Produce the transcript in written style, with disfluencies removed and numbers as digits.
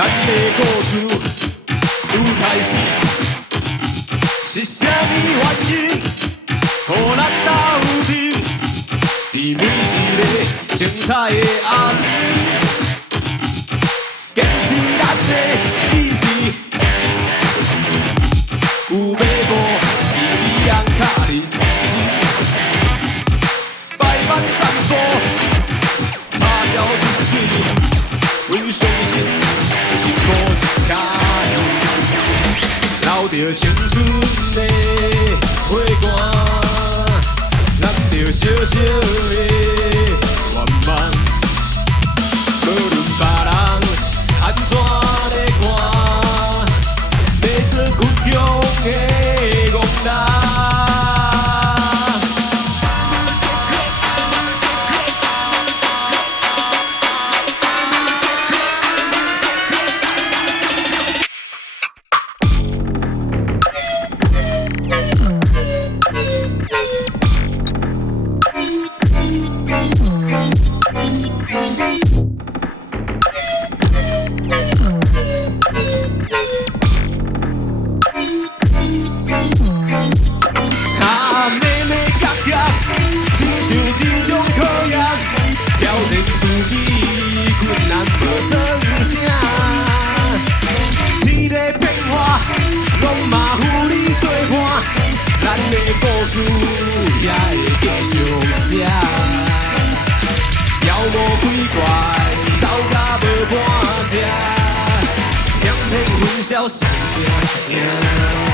咱的故事有开始，是啥物原因，予咱斗阵？伫每一个精彩的暗暝，坚持咱的意志。有要无是一样卡认真，百万战步，拍照出水，阮相信。 辛苦一家己，留着青春的花冠，揽着小小的愿望，无论别人安怎咧看，要做倔强的憨人。 咱的故事也会继续写，遥无几关，走甲无半声，险骗混淆是啥声？